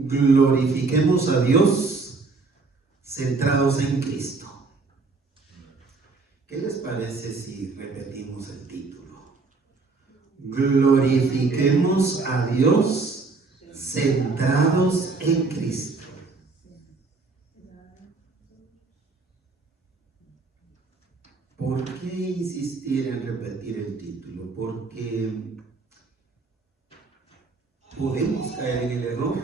Glorifiquemos a Dios centrados en Cristo. ¿Qué les parece si repetimos el título? Glorifiquemos a Dios centrados en Cristo. ¿Por qué insistir en repetir el título? Porque podemos caer en el error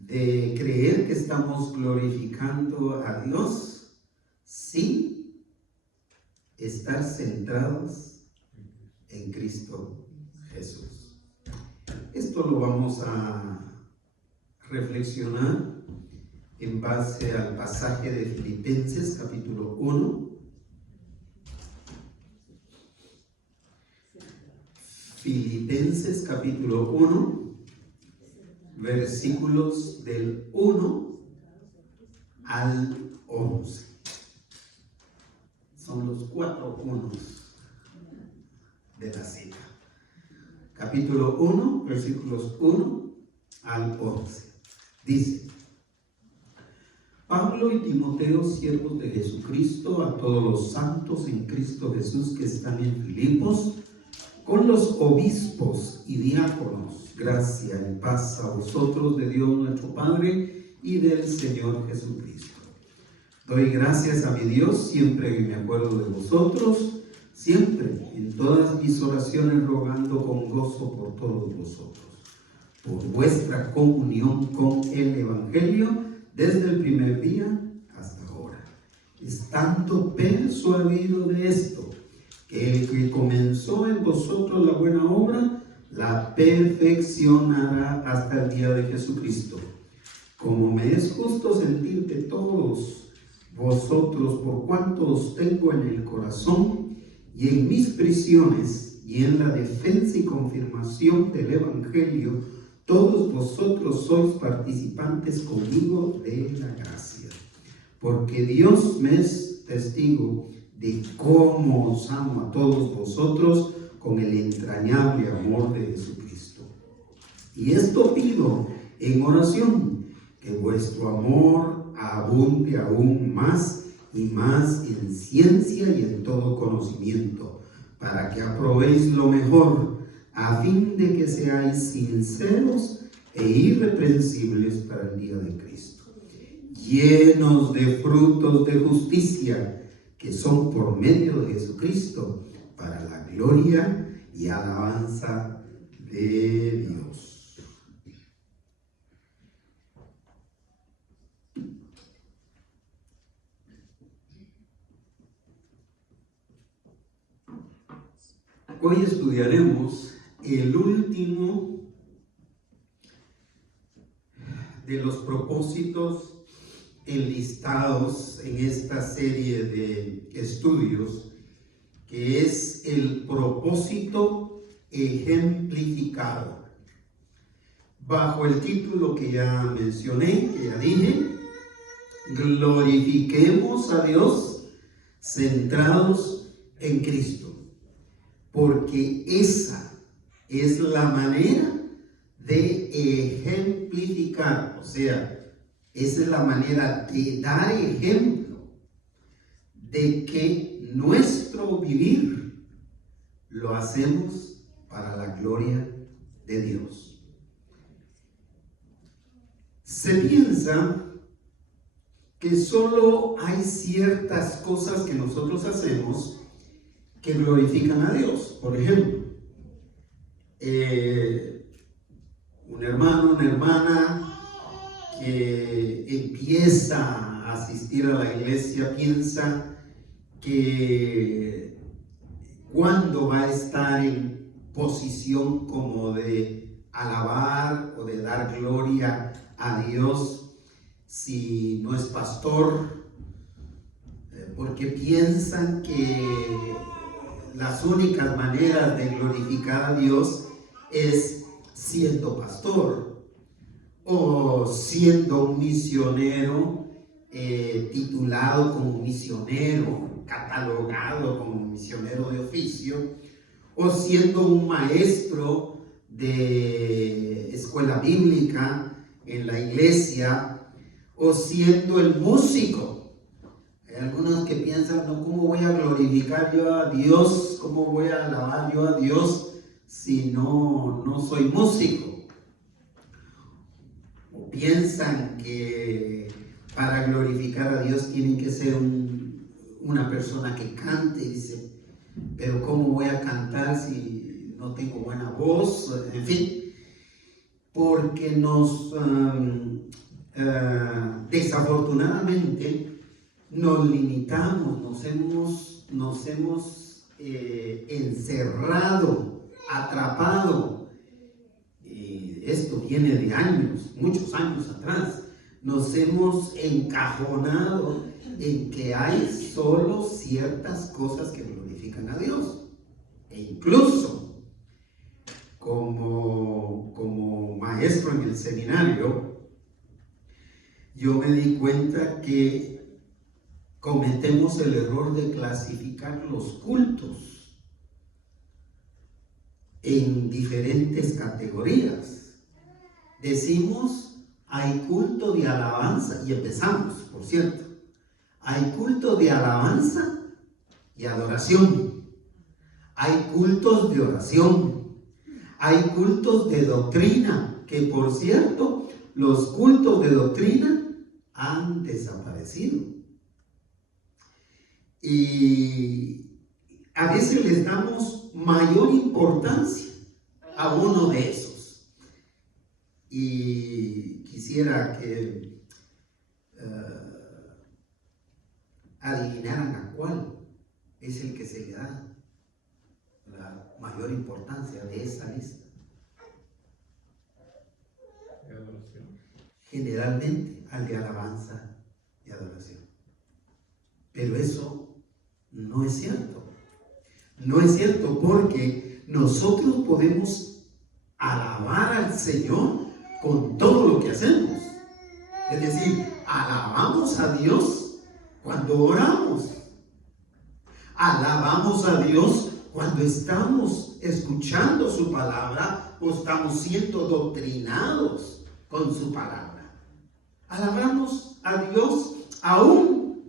de creer que estamos glorificando a Dios sin estar centrados en Cristo Jesús. Esto lo vamos a reflexionar en base al pasaje de Filipenses capítulo 1. Filipenses capítulo 1, versículos del 1 al 11. Son los 4 unos de la cita. Capítulo 1, versículos 1 al 11. Dice: Pablo y Timoteo, siervos de Jesucristo, a todos los santos en Cristo Jesús que están en Filipos, con los obispos y diáconos, gracia y paz a vosotros de Dios nuestro Padre y del Señor Jesucristo. Doy gracias a mi Dios siempre que me acuerdo de vosotros, siempre en todas mis oraciones rogando con gozo por todos vosotros, por vuestra comunión con el Evangelio desde el primer día hasta ahora, estando persuadido de esto, que el que comenzó en vosotros la buena obra, la perfeccionará hasta el día de Jesucristo. Como me es justo sentir de todos vosotros, por cuanto os tengo en el corazón, y en mis prisiones, y en la defensa y confirmación del Evangelio, todos vosotros sois participantes conmigo de la gracia. Porque Dios me es testigo de cómo os amo a todos vosotros con el entrañable amor de Jesucristo. Y esto pido en oración, que vuestro amor abunde aún más y más en ciencia y en todo conocimiento, para que aprobéis lo mejor, a fin de que seáis sinceros e irreprensibles para el día de Cristo, llenos de frutos de justicia, que son por medio de Jesucristo, para la gloria y alabanza de Dios. Hoy estudiaremos el último de los propósitos enlistados en esta serie de estudios, que es el propósito ejemplificado, bajo el título que ya mencioné, que ya dije: glorifiquemos a Dios centrados en Cristo, porque esa es la manera de ejemplificar, o sea, esa es la manera de dar ejemplo de que nuestro vivir lo hacemos para la gloria de Dios. Se piensa que solo hay ciertas cosas que nosotros hacemos que glorifican a Dios. Por ejemplo, un hermano, una hermana que empieza a asistir a la iglesia piensa que cuando va a estar en posición como de alabar o de dar gloria a Dios, si no es pastor, porque piensan que las únicas maneras de glorificar a Dios es siendo pastor o siendo un misionero, titulado como misionero, catalogado como misionero de oficio, o siendo un maestro de escuela bíblica en la iglesia, o siendo el músico. Hay algunos que piensan, no, ¿cómo voy a glorificar yo a Dios? ¿Cómo voy a alabar yo a Dios si no soy músico? O piensan que para glorificar a Dios tienen que ser una persona que cante, y dice, pero ¿cómo voy a cantar si no tengo buena voz? En fin, porque desafortunadamente nos limitamos, nos hemos encerrado, atrapado. Esto viene de años, muchos años atrás. Nos hemos encajonado en que hay solo ciertas cosas que glorifican a Dios. E incluso como maestro en el seminario, yo me di cuenta que cometemos el error de clasificar los cultos en diferentes categorías. Decimos, hay culto de alabanza, y empezamos, por cierto, hay culto de alabanza y adoración, hay cultos de oración, hay cultos de doctrina, que por cierto, los cultos de doctrina han desaparecido. Y a veces les damos mayor importancia a uno de esos. Y quisiera que adivinaran a cuál es el que se le da la mayor importancia de esa lista. ¿De adoración? Generalmente al de alabanza y adoración. Pero eso no es cierto. No es cierto, porque nosotros podemos alabar al Señor con todo lo que hacemos. Es decir, alabamos a Dios cuando oramos. Alabamos a Dios cuando estamos escuchando su palabra o estamos siendo doctrinados con su palabra. Alabamos a Dios aún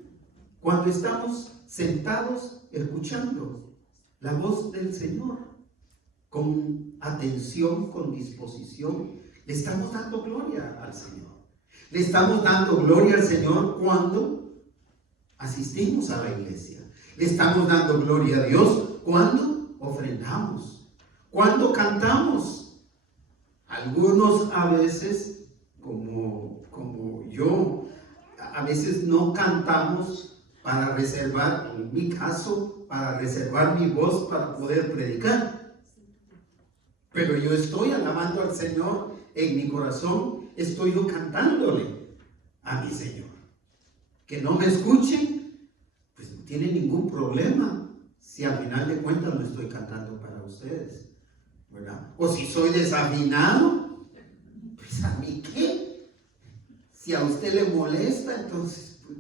cuando estamos sentados escuchando la voz del Señor con atención, con disposición. Le estamos dando gloria al Señor. Le estamos dando gloria al Señor cuando asistimos a la iglesia. Le estamos dando gloria a Dios cuando ofrendamos, cuando cantamos. Algunos a veces, como yo, a veces no cantamos para reservar, en mi caso, para reservar mi voz para poder predicar. Pero yo estoy alabando al Señor en mi corazón, estoy yo cantándole a mi Señor. Que no me escuchen, pues no tiene ningún problema, si al final de cuentas no estoy cantando para ustedes, ¿verdad? O si soy desafinado, pues a mí qué. Si a usted le molesta, entonces pues,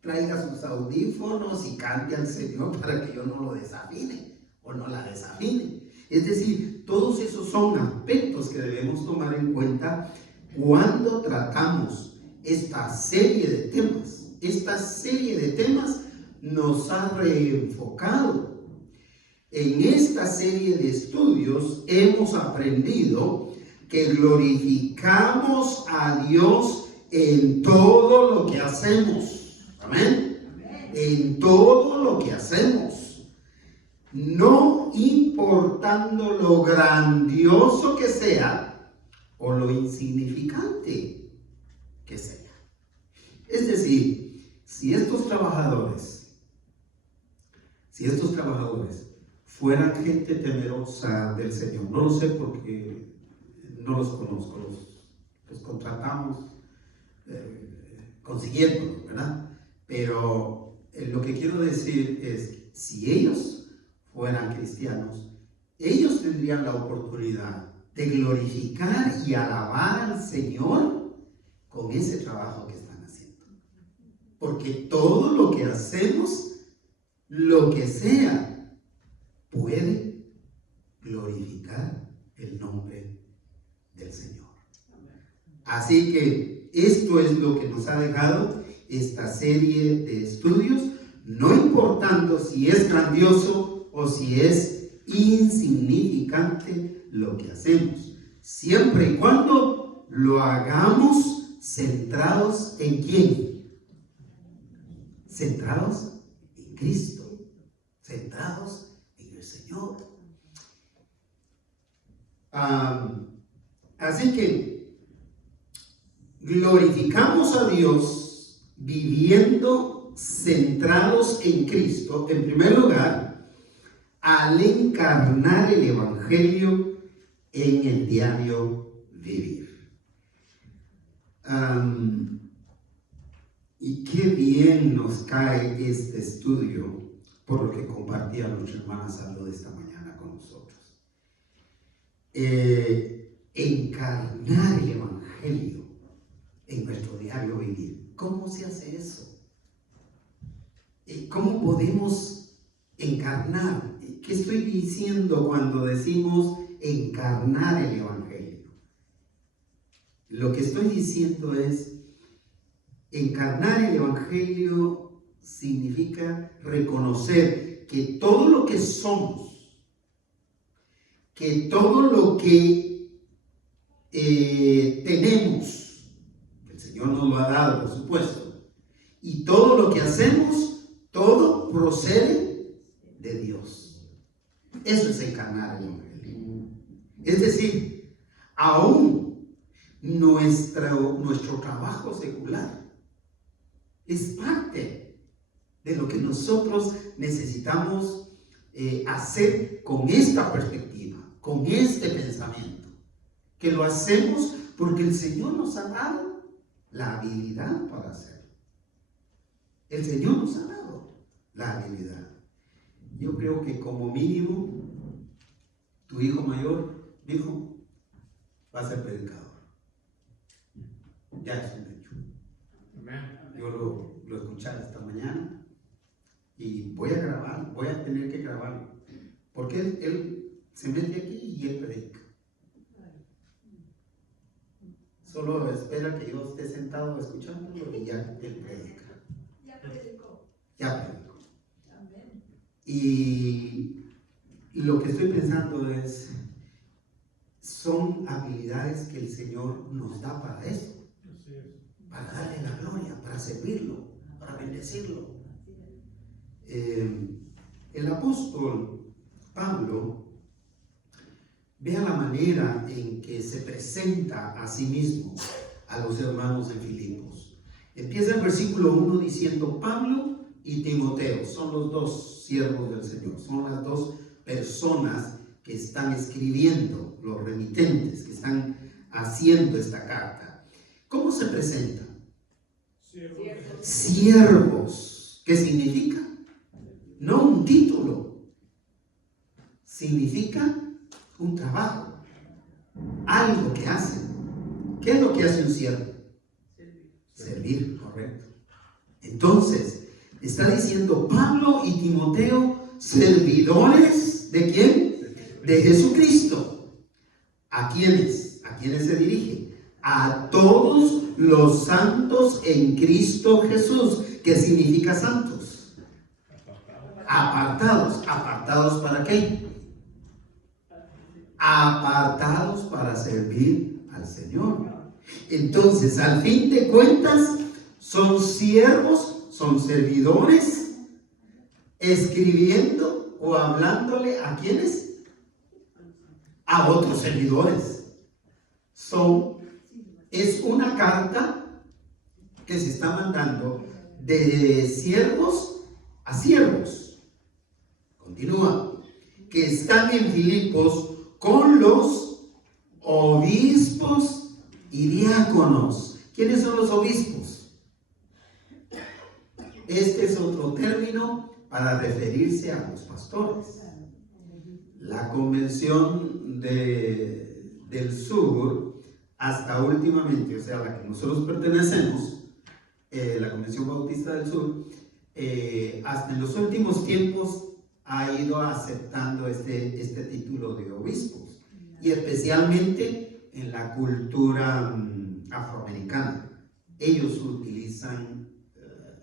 traiga sus audífonos y cante al Señor para que yo no lo desafine o no la desafine. Es decir, todos esos son aspectos que debemos tomar en cuenta cuando tratamos esta serie de temas. Esta serie de temas nos ha reenfocado. En esta serie de estudios hemos aprendido que glorificamos a Dios en todo lo que hacemos. Amén. En todo lo que hacemos. No importando lo grandioso que sea o lo insignificante que sea. Es decir, si estos trabajadores fueran gente temerosa del Señor, no lo sé porque no los conozco, los contratamos consiguiéndolos, ¿verdad? Pero lo que quiero decir es, si ellos fueran cristianos, ellos tendrían la oportunidad de glorificar y alabar al Señor con ese trabajo que están haciendo. Porque todo lo que hacemos, lo que sea, puede glorificar el nombre del Señor. Así que esto es lo que nos ha dejado esta serie de estudios, no importando si es grandioso o si es insignificante lo que hacemos, siempre y cuando lo hagamos centrados en ¿quién? Centrados en Cristo, centrados en el Señor. Así que glorificamos a Dios viviendo centrados en Cristo, en primer lugar, al encarnar el Evangelio en el diario vivir. Y qué bien nos cae este estudio, por lo que compartía nuestra hermana Salud esta mañana con nosotros. Encarnar el Evangelio en nuestro diario vivir. ¿Cómo se hace eso? ¿Cómo podemos encarnar? ¿Qué estoy diciendo cuando decimos encarnar el Evangelio? Lo que estoy diciendo es, encarnar el Evangelio significa reconocer que todo lo que somos, que todo lo que tenemos, el Señor nos lo ha dado, por supuesto, y todo lo que hacemos, todo procede de Dios. Eso es encarnar el Evangelio. Es decir, aún nuestro trabajo secular es parte de lo que nosotros necesitamos hacer con esta perspectiva, con este pensamiento, que lo hacemos porque el Señor nos ha dado la habilidad para hacerlo. El Señor nos ha dado la habilidad. Yo creo que como mínimo, tu hijo mayor dijo, va a ser predicador. Ya es un hecho. Yo lo escuché esta mañana y voy a tener que grabarlo, porque él se mete aquí y él predica. Solo espera que yo esté sentado escuchándolo y ya él predica. Ya predicó. Y lo que estoy pensando es, son habilidades que el Señor nos da para eso. Para darle la gloria, para servirlo, para bendecirlo. El apóstol Pablo, vea la manera en que se presenta a sí mismo a los hermanos en Filipos. Empieza el versículo 1 diciendo, Pablo y Timoteo son los dos siervos del Señor, son las dos personas que están escribiendo, los remitentes, que están haciendo esta carta. ¿Cómo se presentan? Siervos. ¿Qué significa? No un título. Significa un trabajo. Algo que hacen. ¿Qué es lo que hace un siervo? Servir, correcto. Entonces, está diciendo Pablo y Timoteo, servidores ¿de quién? De Jesucristo. ¿A quiénes? ¿A quiénes se dirige? A todos los santos en Cristo Jesús. ¿Qué significa santos? Apartados. ¿Apartados para qué? Apartados para servir al Señor. Entonces, al fin de cuentas, son siervos, son servidores, escribiendo o hablándole ¿a quiénes? A otros servidores. Es una carta que se está mandando de siervos a siervos. Continúa. Que están en Filipos con los obispos y diáconos. ¿Quiénes son los obispos? Este es otro término para referirse a los pastores. La convención del sur, hasta últimamente, o sea, la que nosotros pertenecemos, la Convención Bautista del Sur, hasta en los últimos tiempos ha ido aceptando este título de obispos. y especialmente en la cultura afroamericana. Ellos utilizan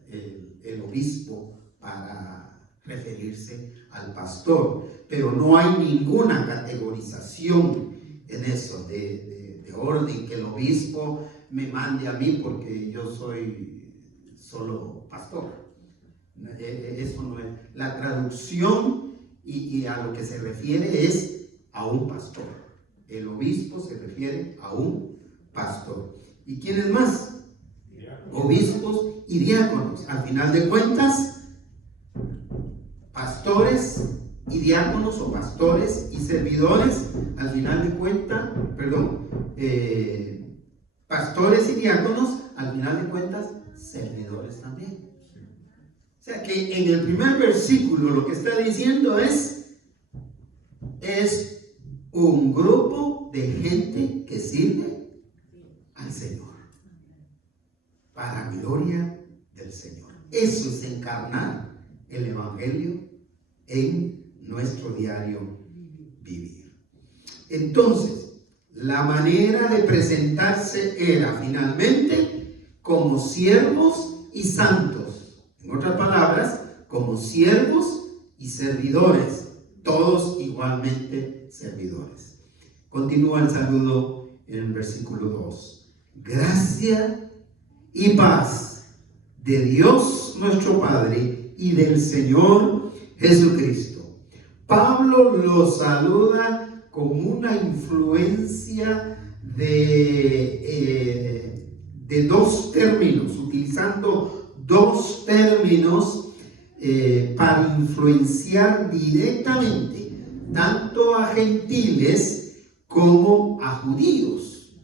el obispo para referirse al pastor, pero no hay ninguna categorización en eso de orden, que el obispo me mande a mí porque yo soy solo pastor. Eso no es. La traducción y a lo que se refiere es a un pastor. El obispo se refiere a un pastor. ¿Y quiénes más? Obispos y diáconos. Al final de cuentas, pastores y diáconos, o pastores y servidores, al final de cuentas, pastores y diáconos, al final de cuentas, servidores también. O sea que en el primer versículo lo que está diciendo es un grupo de gente que sirve al Señor, para gloria del Señor. Eso es encarnar el Evangelio en nuestro diario vivir. Entonces, la manera de presentarse era finalmente como siervos y santos. En otras palabras, como siervos y servidores, todos igualmente servidores. Continúa el saludo en el versículo 2. Gracia y paz de Dios nuestro Padre y del Señor Jesucristo. Pablo lo saluda con una influencia de dos términos, utilizando dos términos para influenciar directamente tanto a gentiles como a judíos,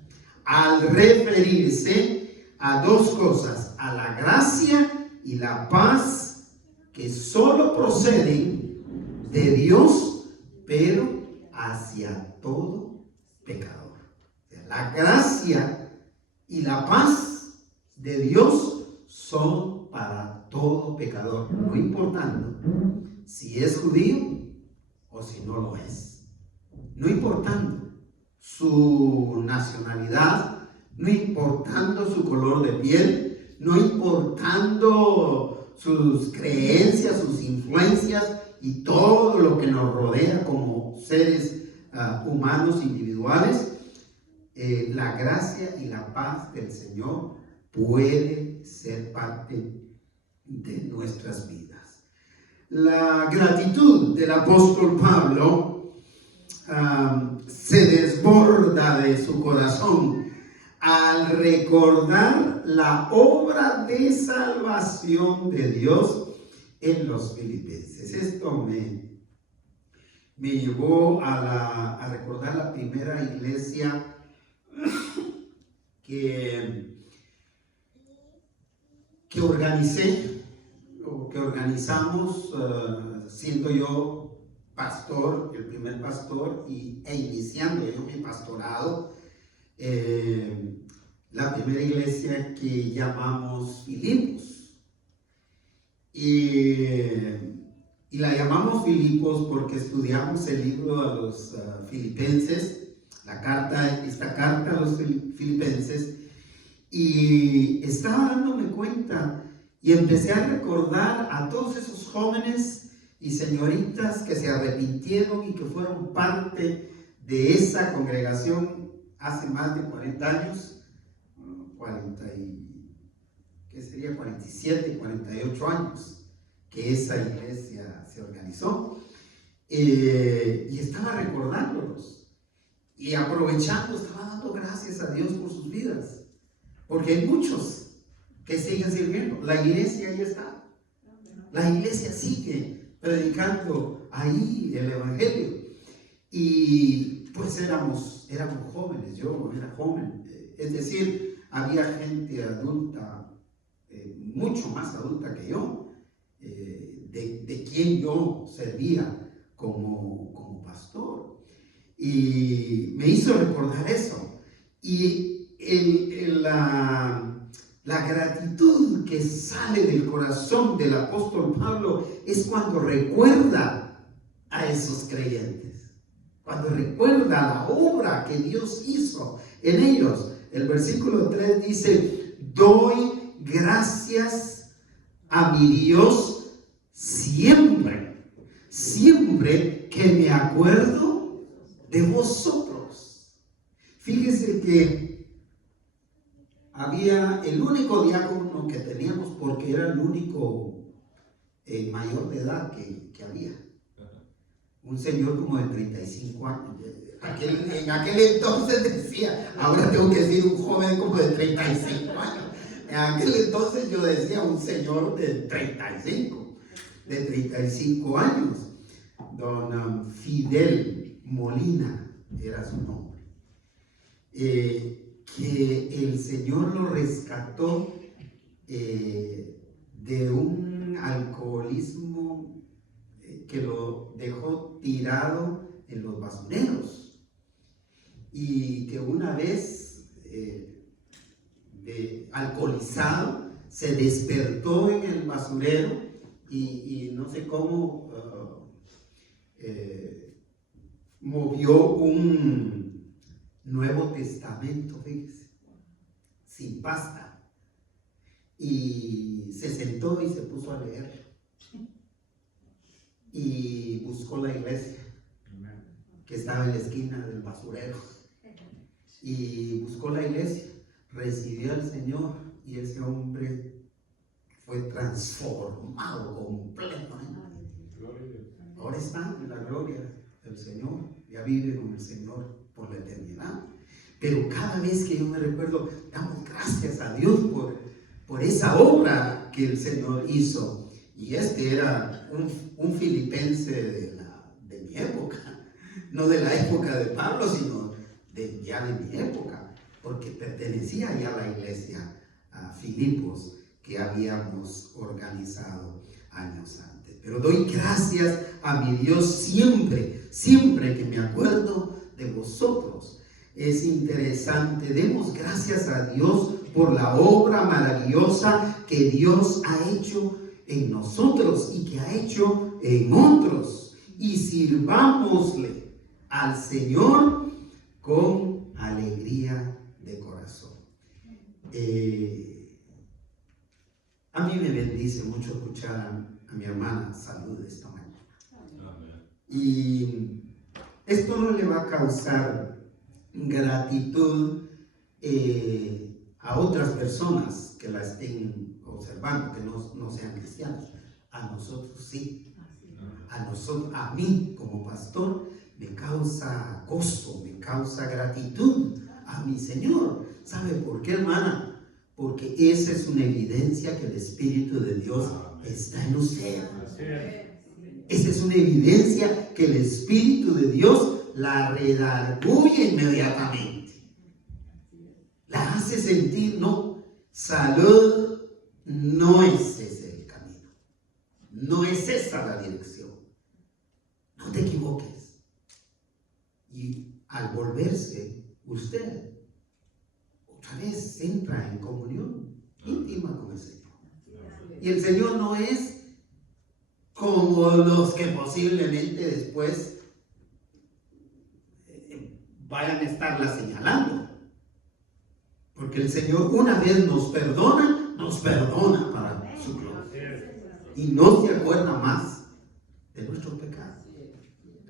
al referirse a dos cosas: a la gracia y la paz, que solo proceden de Dios, pero hacia todo pecador. La gracia y la paz de Dios son para todo pecador, no importando si es judío o si no lo es, no importando su nacionalidad, no importando su color de piel, no importando sus creencias, sus influencias y todo lo que nos rodea como seres humanos individuales. La gracia y la paz del Señor puede ser parte de nuestras vidas. La gratitud del apóstol Pablo se desborda de su corazón al recordar la obra de salvación de Dios en los filipenses. Esto me llevó a recordar la primera iglesia que organicé, o que organizamos, siendo yo pastor, el primer pastor, e iniciando yo mi pastorado. La primera iglesia que llamamos Filipos, y la llamamos Filipos porque estudiamos el libro a los filipenses, esta carta a los filipenses, y estaba dándome cuenta y empecé a recordar a todos esos jóvenes y señoritas que se arrepintieron y que fueron parte de esa congregación hace más de 40 años, 47, 48 años que esa iglesia se organizó, y estaba recordándolos y aprovechando, estaba dando gracias a Dios por sus vidas, porque hay muchos que siguen sirviendo. La iglesia ahí está, la iglesia sigue predicando ahí el evangelio, y pues éramos jóvenes. Yo era joven, es decir, había gente adulta, mucho más adulta que yo, de quien yo servía como pastor, y me hizo recordar eso. Y la gratitud que sale del corazón del apóstol Pablo es cuando recuerda a esos creyentes. cuando recuerda la obra que Dios hizo en ellos. El versículo 3 dice: doy gracias a mi Dios siempre, siempre que me acuerdo de vosotros. Fíjese que había el único diácono que teníamos, porque era el único mayor de edad que había. Un señor como de 35 años. En aquel entonces decía, ahora tengo que decir un joven como de 35 años. En aquel entonces yo decía un señor de 35 años. Don Fidel Molina era su nombre. Que el Señor lo rescató de un alcoholismo que lo dejó tirado en los basureros, y que una vez alcoholizado se despertó en el basurero y no sé cómo movió un Nuevo Testamento, fíjese, sin pasta, y se sentó y se puso a leer. Y buscó la iglesia que estaba en la esquina del basurero, y buscó la iglesia, recibió al Señor, y ese hombre fue transformado completamente. Ahora está en la gloria del Señor, ya vive con el Señor por la eternidad. Pero cada vez que yo me recuerdo, damos gracias a Dios por esa obra que el Señor hizo. Y este era un filipense de mi época, no de la época de Pablo, sino ya de mi época, porque pertenecía ya a la iglesia a Filipos que habíamos organizado años antes. Pero doy gracias a mi Dios siempre, siempre que me acuerdo de vosotros. Es interesante, demos gracias a Dios por la obra maravillosa que Dios ha hecho en nosotros y que ha hecho en otros, y sirvámosle al Señor con alegría de corazón. A mí me bendice mucho escuchar a mi hermana Salud esta mañana. Y esto no le va a causar gratitud a otras personas que la estén observando, que no sean cristianos. A nosotros sí. A mí como pastor me causa gozo, me causa gratitud a mi Señor. ¿Sabe por qué, hermana? Porque esa es una evidencia que el Espíritu de Dios está en usted. Esa es una evidencia que el Espíritu de Dios la redarguye inmediatamente. La hace sentir, no, Salud, no es ese el camino. No es esa la dirección. No te equivoques. Y al volverse, usted otra vez entra en comunión íntima con el Señor. Y el Señor no es como los que posiblemente después vayan a estarla señalando. Porque el Señor, una vez nos perdona para su gloria. Y no se acuerda más de nuestros pecados.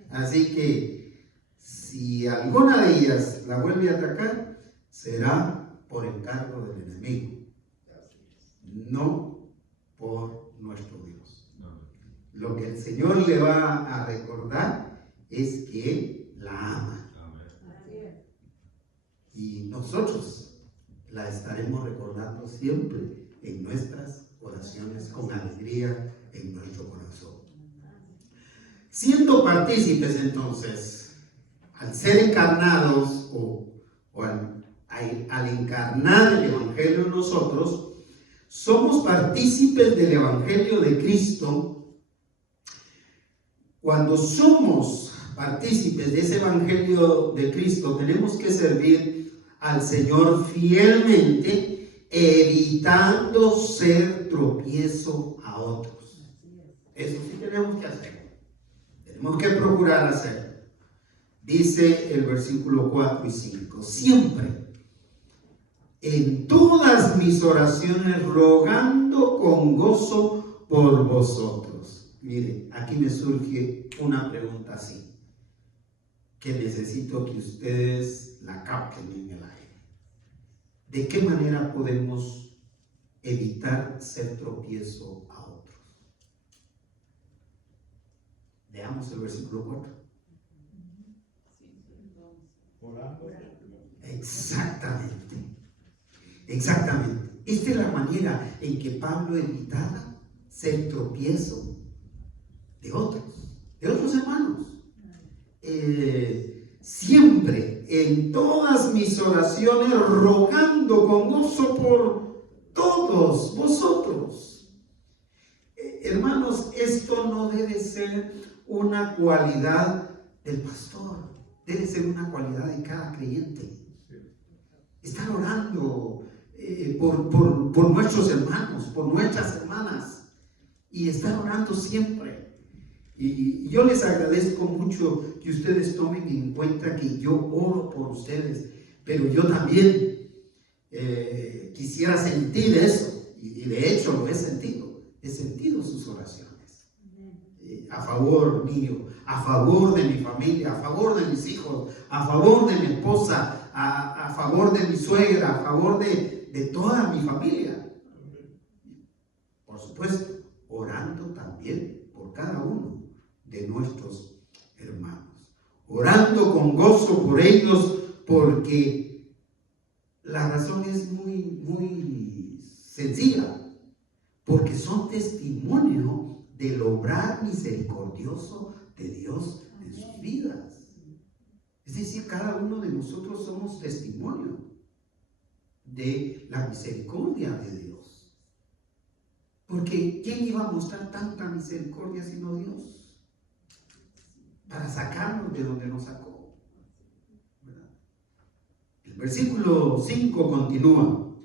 Así que si alguna de ellas la vuelve a atacar, será por encargo del enemigo, no por nuestro Dios. Lo que el Señor le va a recordar es que Él la ama. Y nosotros la estaremos recordando siempre en nuestras oraciones, con alegría en nuestro corazón. Siendo partícipes entonces, al ser encarnados o al encarnar el Evangelio en nosotros, somos partícipes del Evangelio de Cristo. Cuando somos partícipes de ese Evangelio de Cristo, tenemos que servir al Señor fielmente, evitando ser tropiezo a otros. Eso sí tenemos que hacer. Tenemos que procurar hacerlo. Dice el versículo 4 y 5, siempre, en todas mis oraciones, rogando con gozo por vosotros. Mire, aquí me surge una pregunta así, que necesito que ustedes la capten en el aire. ¿De qué manera podemos evitar ser tropiezo a otros? Veamos el versículo 4. Orando. Exactamente, exactamente. Esta es la manera en que Pablo evitaba ser tropiezo de otros hermanos. Siempre, en todas mis oraciones, rogando con gozo por todos vosotros. Hermanos, esto no debe ser una cualidad del pastor. Debe ser una cualidad de cada creyente. Estar orando por nuestros hermanos, por nuestras hermanas, y estar orando siempre. Y yo les agradezco mucho que ustedes tomen en cuenta que yo oro por ustedes, pero yo también quisiera sentir eso, y de hecho lo he sentido sus oraciones. A favor mío, a favor de mi familia, a favor de mis hijos, a favor de mi esposa, a favor de mi suegra, a favor de toda mi familia. Por supuesto, orando también por cada uno de nuestros hermanos. Orando con gozo por ellos, porque la razón es muy sencilla, porque son testimonio del obrar misericordioso de Dios en sus vidas. Es decir, cada uno de nosotros somos testimonio de la misericordia de Dios. Porque ¿quién iba a mostrar tanta misericordia sino Dios? Para sacarnos de donde nos sacó. ¿Verdad? El versículo 5 continúa.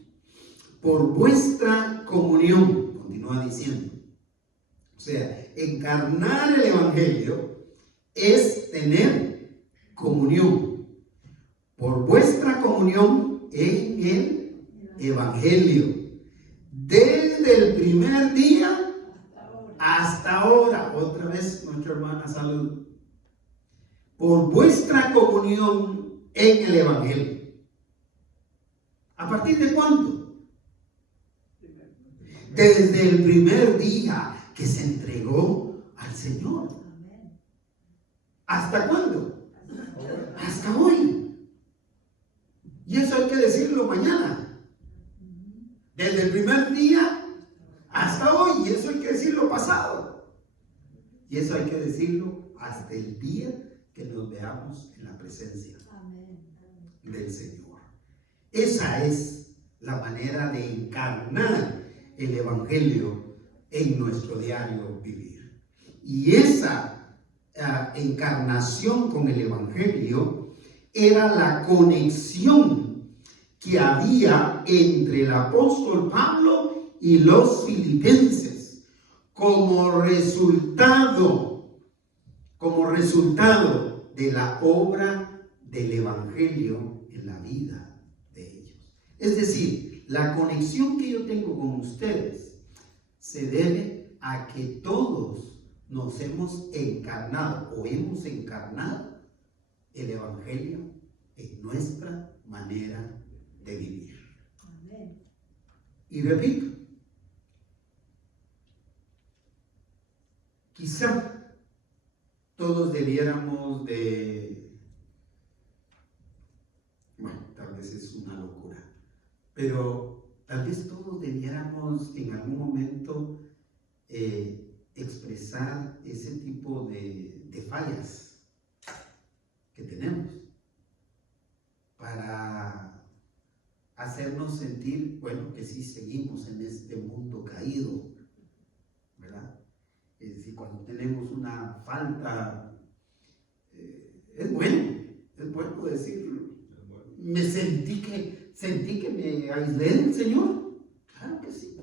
Por vuestra comunión, continúa diciendo. O sea, encarnar el Evangelio es tener comunión. Por vuestra comunión en el Evangelio. Desde el primer día hasta ahora. Otra vez nuestra hermana Salud. Por vuestra comunión en el Evangelio. ¿A partir de cuándo? Desde el primer día que se entregó al Señor. ¿Hasta cuándo? Hasta hoy. Y eso hay que decirlo mañana. Desde el primer día hasta hoy. Y eso hay que decirlo pasado. Y eso hay que decirlo hasta el día que nos veamos en la presencia del Señor. Esa es la manera de encarnar el Evangelio en nuestro diario vivir. Y esa encarnación con el Evangelio era la conexión que había entre el apóstol Pablo y los filipenses como resultado de la obra del Evangelio en la vida de ellos. Es decir, la conexión que yo tengo con ustedes se debe a que todos nos hemos encarnado o hemos encarnado el Evangelio en nuestra manera de vivir. Amén. Y repito, quizá todos debiéramos bueno, tal vez es una locura, pero tal vez todos debiéramos en algún momento expresar ese tipo de fallas que tenemos para hacernos sentir, bueno, que sí seguimos en este mundo caído, ¿verdad? Es decir, cuando tenemos una falta, es bueno decirlo. Me sentí que me aislé del Señor. Claro que sí.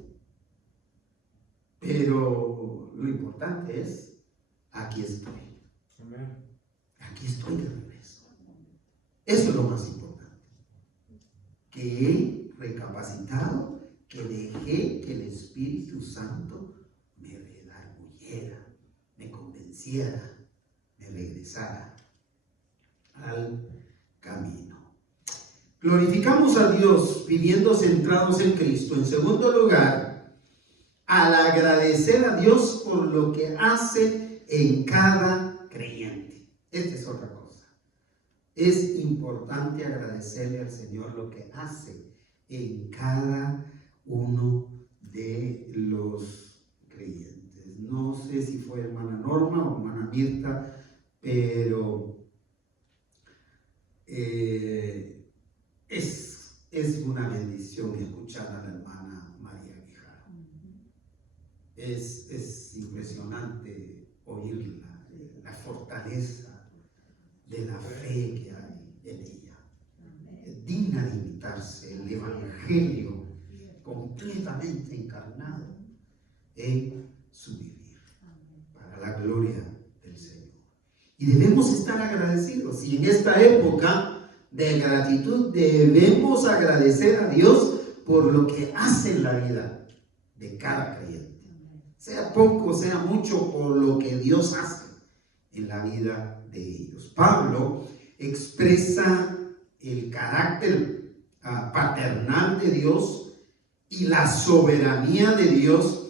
Pero lo importante es, aquí estoy. Amén. Aquí estoy de regreso. Eso es lo más importante. Que he recapacitado, que dejé que el Espíritu Santo me redarguyera, me convenciera, me regresara al camino. Glorificamos a Dios viviendo centrados en Cristo. En segundo lugar, al agradecer a Dios por lo que hace en cada creyente. Esta es otra cosa. Es importante agradecerle al Señor lo que hace en cada uno de los creyentes. No sé si fue hermana Norma o hermana Mirta, pero es una bendición escuchar a la hermana María Guijara. Es impresionante oír la fortaleza de la fe que hay en ella. Es digna de imitarse, el Evangelio completamente encarnado en su vivir, para la gloria del Señor. Y debemos estar agradecidos. Y en esta época de gratitud debemos agradecer a Dios por lo que hace en la vida de cada creyente. Sea poco, sea mucho, por lo que Dios hace en la vida de ellos. Pablo expresa el carácter paternal de Dios y la soberanía de Dios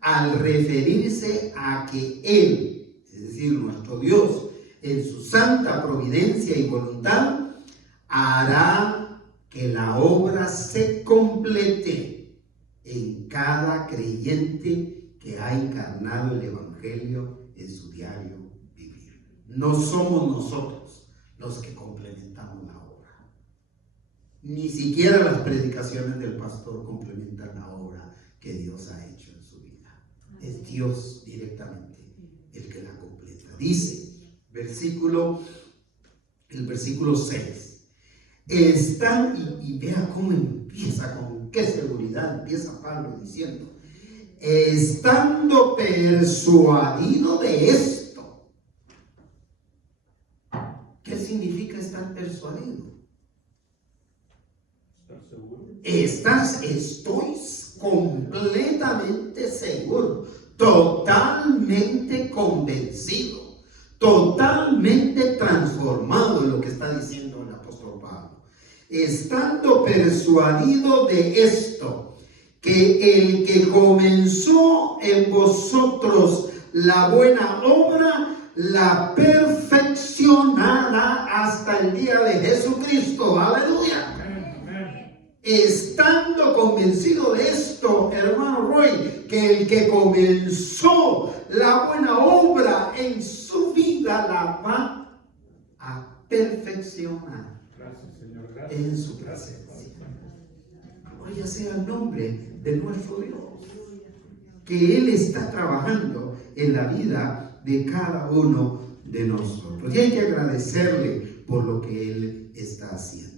al referirse a que Él, es decir, nuestro Dios, en su santa providencia y voluntad, hará que la obra se complete en cada creyente que ha encarnado el Evangelio en su diario vivir. No somos nosotros los que complementamos la obra. Ni siquiera las predicaciones del pastor complementan la obra que Dios ha hecho en su vida. Es Dios directamente el que la completa. Dice el versículo 6. Y vea cómo empieza, con qué seguridad empieza Pablo diciendo: estando persuadido de esto. ¿Qué significa estar persuadido? ¿Estar seguro? Estoy completamente seguro, totalmente convencido, totalmente transformado en lo que está diciendo el apóstol Pablo. Estando persuadido de esto, que el que comenzó en vosotros la buena obra, la perfeccionará hasta el día de Jesucristo. Aleluya. Estando convencido de esto, hermano Roy, que el que comenzó la buena obra en su vida la va a perfeccionar. Gracias, Señor. Gracias. En su presencia. Gloria sea el nombre de nuestro Dios, que Él está trabajando en la vida de cada uno de nosotros. Y hay que agradecerle por lo que Él está haciendo.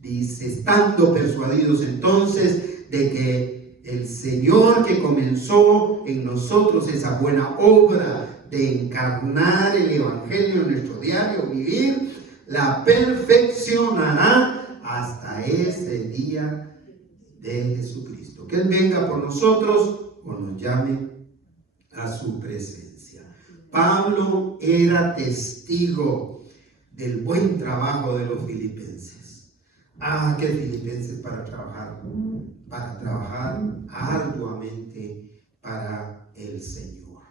Dice: estando persuadidos entonces de que el Señor que comenzó en nosotros esa buena obra de encarnar el Evangelio en nuestro diario vivir, la perfeccionará hasta ese día de Jesucristo. Que Él venga por nosotros o nos llame a su presencia. Pablo era testigo del buen trabajo de los filipenses. Que filipenses para trabajar arduamente para el Señor,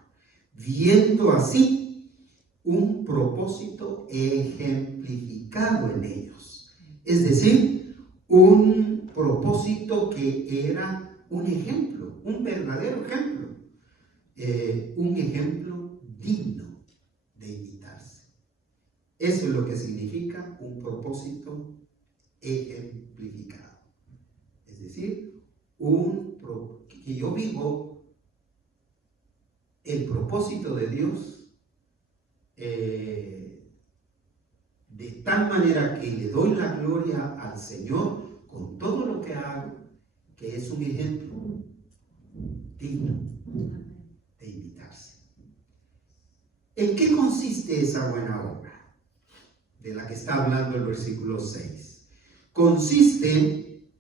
viendo así un propósito ejemplificado en ellos, es decir, un propósito que era un ejemplo, un verdadero ejemplo, un ejemplo digno de imitarse. Eso es lo que significa un propósito ejemplificado, es decir, que yo vivo el propósito de Dios de tal manera que le doy la gloria al Señor con todo lo que hago, que es un ejemplo digno de imitarse. ¿En qué consiste esa buena obra? de la que está hablando el versículo 6, consiste,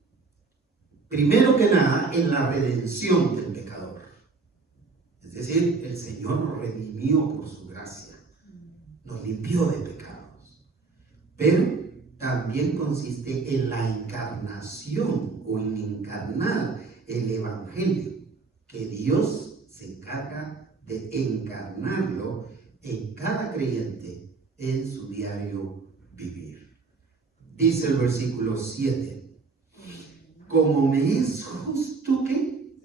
primero que nada, en la redención del pecador. Es decir, el Señor nos redimió por su gracia, nos limpió de pecados. Pero también consiste en la encarnación o en encarnar el Evangelio, que Dios se encarga de encarnarlo en cada creyente en su diario vivir. Dice el versículo 7, como me es justo que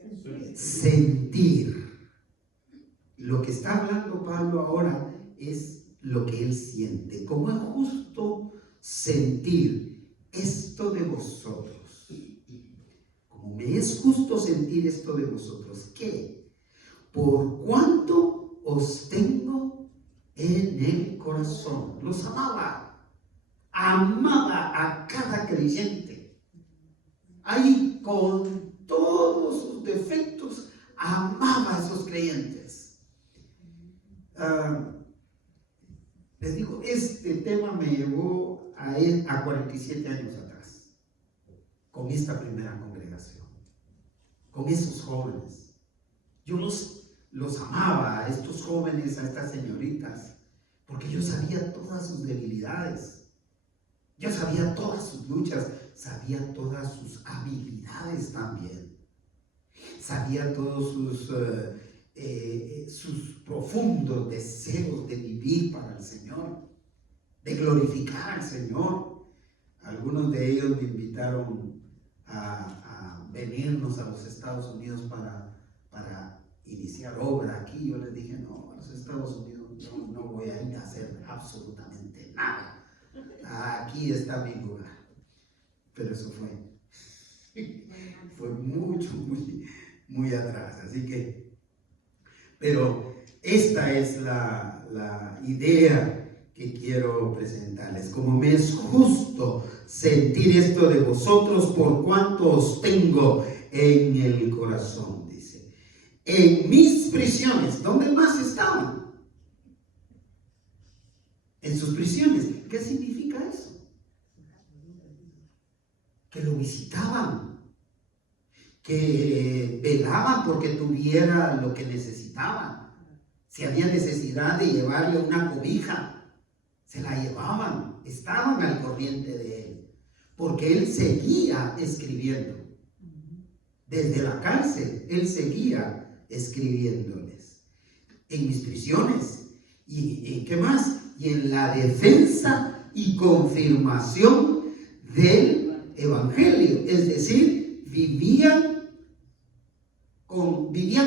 sentir. Lo que está hablando Pablo ahora es lo que él siente. Como es justo sentir esto de vosotros. Como me es justo sentir esto de vosotros. ¿Qué? Por cuanto os tengo en el corazón. Los amaba. Amaba a cada creyente. Ahí con todos sus defectos amaba a esos creyentes. Les digo, este tema me llevó a 47 años atrás, con esta primera congregación, con esos jóvenes. Yo los amaba, a estos jóvenes, a estas señoritas, porque yo sabía todas sus debilidades, yo sabía todas sus luchas, sabía todas sus habilidades también, sabía todos sus profundos deseos de vivir para el Señor, de glorificar al Señor. Algunos de ellos me invitaron a venirnos a los Estados Unidos para iniciar obra aquí. Yo les dije, no, a los Estados Unidos no voy a ir a hacer absolutamente nada. Aquí está mi lugar. Pero eso fue mucho, muy atrás. Así que, pero esta es la idea que quiero presentarles. Como me es justo sentir esto de vosotros, por cuanto os tengo en el corazón, dice. En mis prisiones, ¿dónde más estaban? En sus prisiones. ¿Qué significa eso? Que lo visitaban, que velaban porque tuviera lo que necesitaba. Si había necesidad de llevarle una cobija, se la llevaban, estaban al corriente de él, porque él seguía escribiendo. Desde la cárcel, él seguía escribiéndoles. En mis prisiones, y ¿qué más? Y en la defensa y confirmación del Evangelio, es decir, vivían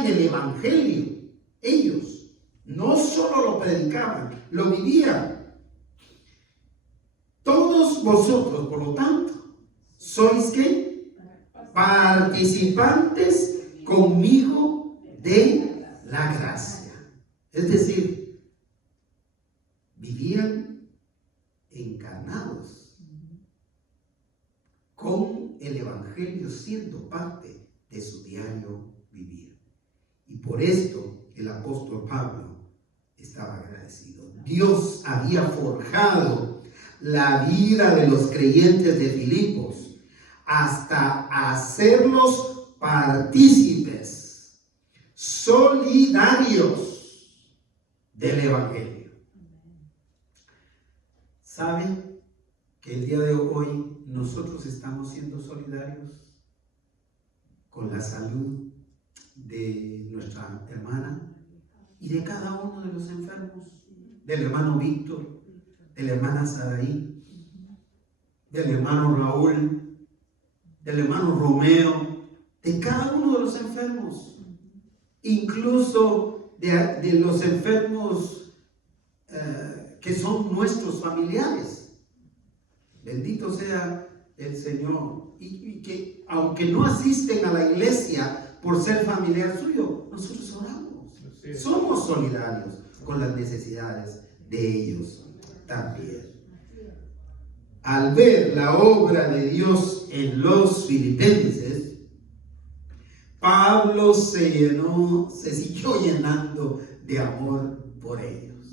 el Evangelio, ellos, no solo lo predicaban, lo vivían. Todos vosotros, por lo tanto, sois ¿qué? Participantes conmigo de la gracia. Es decir, vivían encarnados con el Evangelio siendo parte de su diario vivir. Y por esto el apóstol Pablo estaba agradecido. Dios había forjado la vida de los creyentes de Filipos hasta hacerlos partícipes, solidarios del Evangelio. ¿Saben que el día de hoy nosotros estamos siendo solidarios con la salud de nuestra hermana y de cada uno de los enfermos, del hermano Víctor, de la hermana Saraí, del hermano Raúl, del hermano Romeo, de cada uno de los enfermos, incluso de los enfermos que son nuestros familiares? Bendito sea el Señor. Y que aunque no asisten a la iglesia por ser familiar suyo, nosotros oramos. Somos solidarios con las necesidades de ellos también. Al ver la obra de Dios en los filipenses, Pablo se siguió llenando de amor por ellos.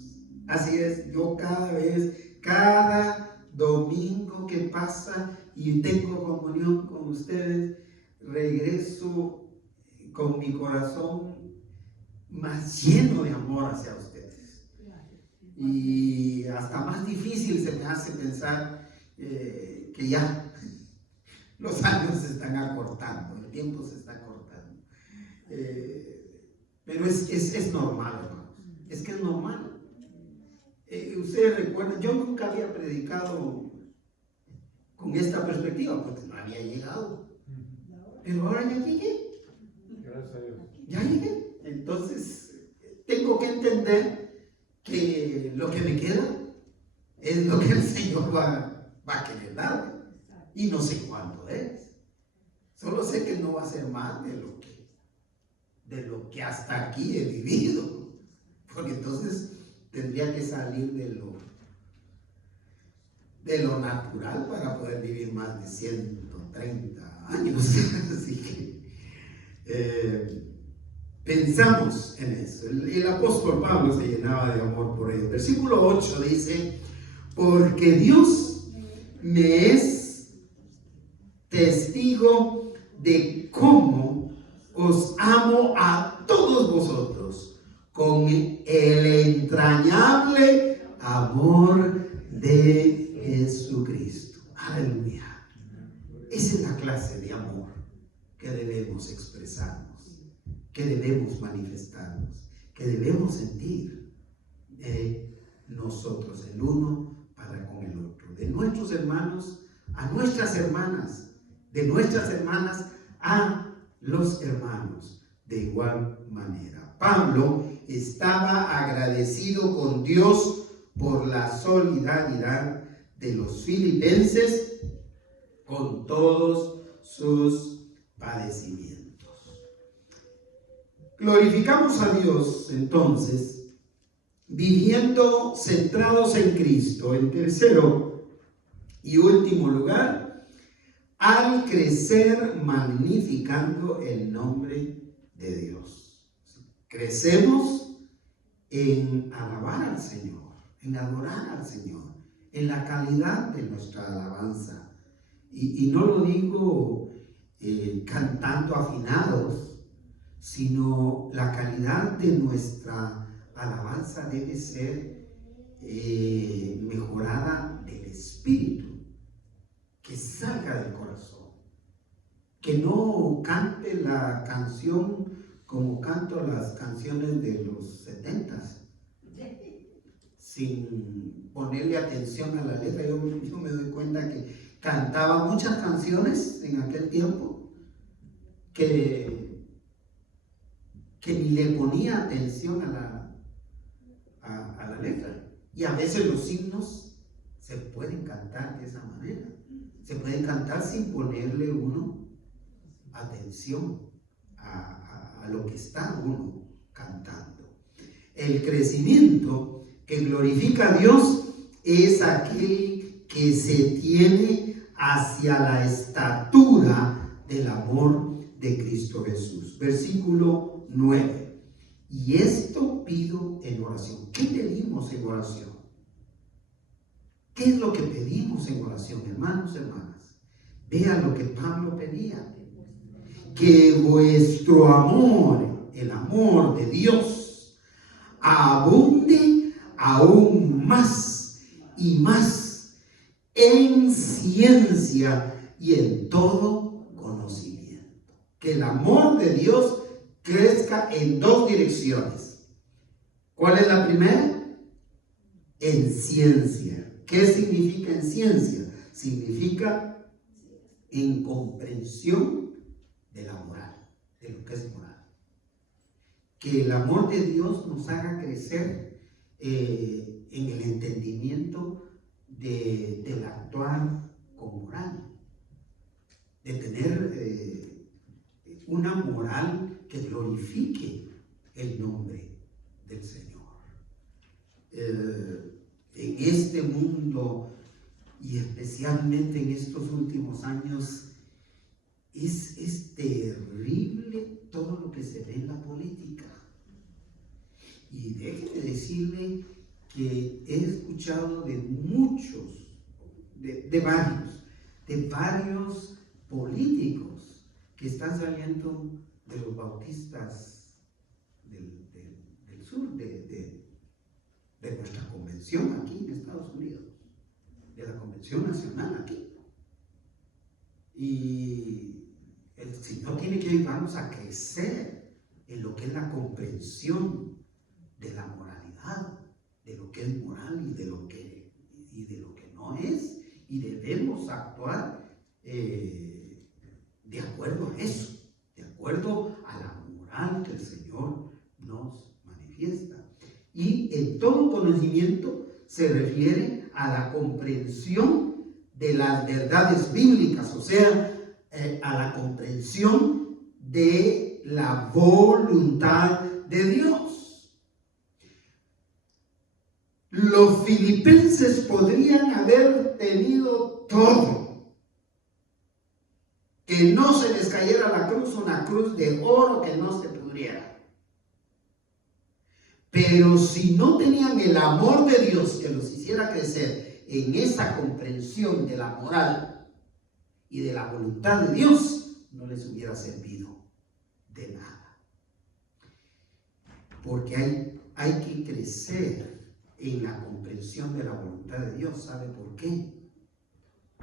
Así es, yo cada vez Cada domingo que pasa y tengo comunión con ustedes, regreso con mi corazón más lleno de amor hacia ustedes. Y hasta más difícil se me hace pensar que ya los años se están acortando, el tiempo se está acortando. Pero es normal, hermanos. Es que es normal. Ustedes recuerdan, yo nunca había predicado con esta perspectiva porque no había llegado. Pero ahora ya llegué. Gracias a Dios. Ya llegué. Entonces, tengo que entender que lo que me queda es lo que el Señor va a querer darme. Y no sé cuándo es. Solo sé que no va a ser más de lo que hasta aquí he vivido. Porque entonces tendría que salir de lo natural para poder vivir más de 130 años. Así que pensamos en eso. El apóstol Pablo se llenaba de amor por ellos. Versículo 8 dice: porque Dios me es testigo de cómo os amo a todos vosotros con el entrañable amor de Jesucristo. Aleluya. Esa es la clase de amor que debemos expresarnos, que debemos manifestarnos, que debemos sentir nosotros el uno para con el otro, de nuestros hermanos a nuestras hermanas, de nuestras hermanas a los hermanos, de igual manera. Pablo estaba agradecido con Dios por la solidaridad de los filipenses con todos sus padecimientos. Glorificamos a Dios entonces, viviendo centrados en Cristo. En tercero y último lugar, al crecer magnificando el nombre de Dios. Crecemos en alabar al Señor, en adorar al Señor, en la calidad de nuestra alabanza. Y no lo digo cantando afinados, sino la calidad de nuestra alabanza debe ser mejorada del espíritu, que salga del corazón, que no cante la canción como canto las canciones de los 70s, sin ponerle atención a la letra. Yo me doy cuenta que cantaba muchas canciones en aquel tiempo que ni le ponía atención a la letra. Y a veces los himnos se pueden cantar de esa manera. Se pueden cantar sin ponerle uno atención a lo que está uno cantando. El crecimiento que glorifica a Dios es aquel que se tiene hacia la estatura del amor de Cristo Jesús. Versículo 9. Y esto pido en oración. ¿Qué pedimos en oración? ¿Qué es lo que pedimos en oración, hermanos, hermanas? Vean lo que Pablo pedía. Que vuestro amor, el amor de Dios, abunde aún más y más en ciencia y en todo conocimiento. Que el amor de Dios crezca en dos direcciones. ¿Cuál es la primera? En ciencia. ¿Qué significa en ciencia? Significa en comprensión de la moral, de lo que es moral. Que el amor de Dios nos haga crecer en el entendimiento del actuar con moral, de tener una moral que glorifique el nombre del Señor. En este mundo y especialmente en estos últimos años es terrible todo lo que se ve en la política. Y déjeme decirle que he escuchado de muchos, de varios políticos que están saliendo de los bautistas del sur, de nuestra convención aquí en Estados Unidos, de la convención nacional aquí. Y el Señor tiene que ayudarnos a crecer en lo que es la comprensión de la moralidad, de lo que es moral y de lo que no es, y debemos actuar de acuerdo a eso, de acuerdo a la moral que el Señor nos manifiesta. Y en todo conocimiento se refiere a la comprensión de las verdades bíblicas, o sea, a la comprensión de la voluntad de Dios. Los filipenses podrían haber tenido todo, que no se les cayera la cruz, una cruz de oro que no se pudriera. Pero si no tenían el amor de Dios que los hiciera crecer en esa comprensión de la moral y de la voluntad de Dios, no les hubiera servido de nada. Porque hay que crecer en la comprensión de la voluntad de Dios. ¿Sabe por qué?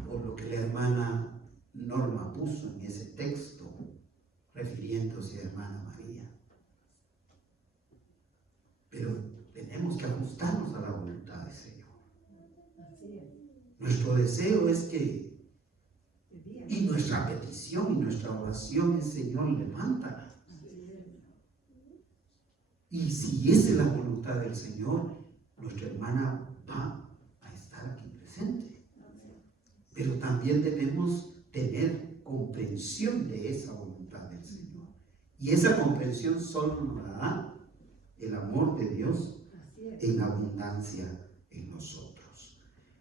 Por lo que la hermana Norma puso en ese texto, refiriéndose a hermana María. Pero tenemos que ajustarnos a la voluntad del Señor. Nuestro deseo es que, y nuestra petición y nuestra oración es: Señor, levántala. Y si esa es la voluntad del Señor, nuestra hermana va a estar aquí presente. Pero también debemos tener comprensión de esa voluntad del Señor. Y esa comprensión solo nos la da el amor de Dios en abundancia en nosotros.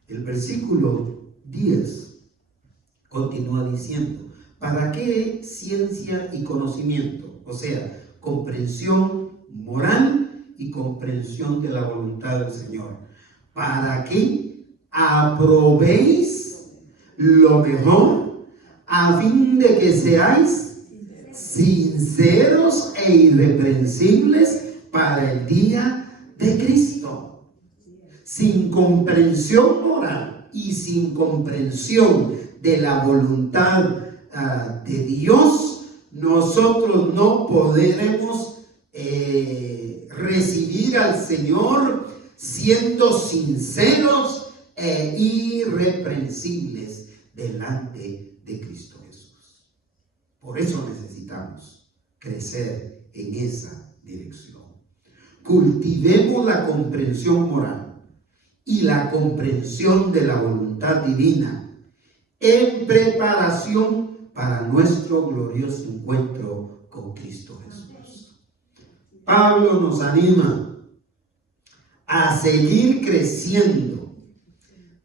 El versículo 10 continúa diciendo: ¿para qué ciencia y conocimiento? O sea, comprensión moral y comprensión de la voluntad del Señor. Para que aprobéis lo mejor, a fin de que seáis sinceros e irreprensibles para el día de Cristo. Sin comprensión moral y sin comprensión de la voluntad de Dios, nosotros no podremos recibir al Señor siendo sinceros e irreprensibles delante de Cristo Jesús. Por eso necesitamos crecer en esa dirección. Cultivemos la comprensión moral y la comprensión de la voluntad divina en preparación para nuestro glorioso encuentro con Cristo Jesús. Pablo nos anima a seguir creciendo,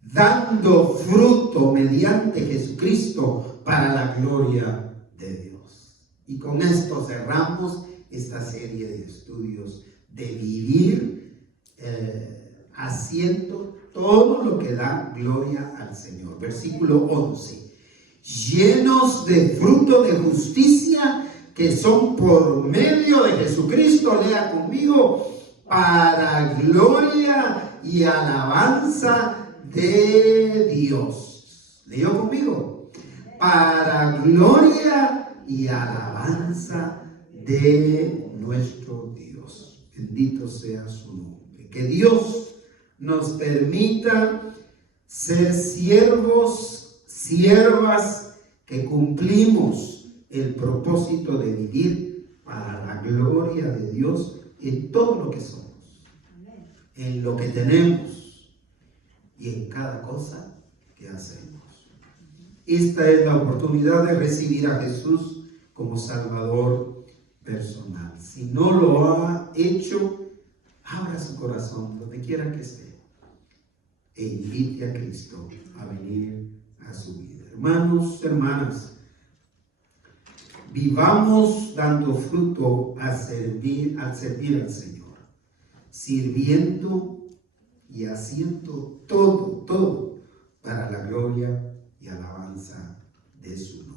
dando fruto mediante Jesucristo para la gloria de Dios. Y con esto cerramos esta serie de estudios de vivir haciendo todo lo que da gloria al Señor. Versículo 11: llenos de fruto de justicia que son por medio de Jesucristo, lea conmigo, para gloria y alabanza de Dios. ¿Leyó conmigo? Para gloria y alabanza de nuestro Dios. Bendito sea su nombre. Que Dios nos permita ser siervos, siervas que cumplimos el propósito de vivir para la gloria de Dios en todo lo que somos, en lo que tenemos y en cada cosa que hacemos. Esta es la oportunidad de recibir a Jesús como Salvador personal. Si no lo ha hecho, abra su corazón donde quiera que esté e invite a Cristo a venir a su vida. Hermanos, hermanas, vivamos dando fruto al servir al Señor, sirviendo y haciendo todo para la gloria y alabanza de su nombre.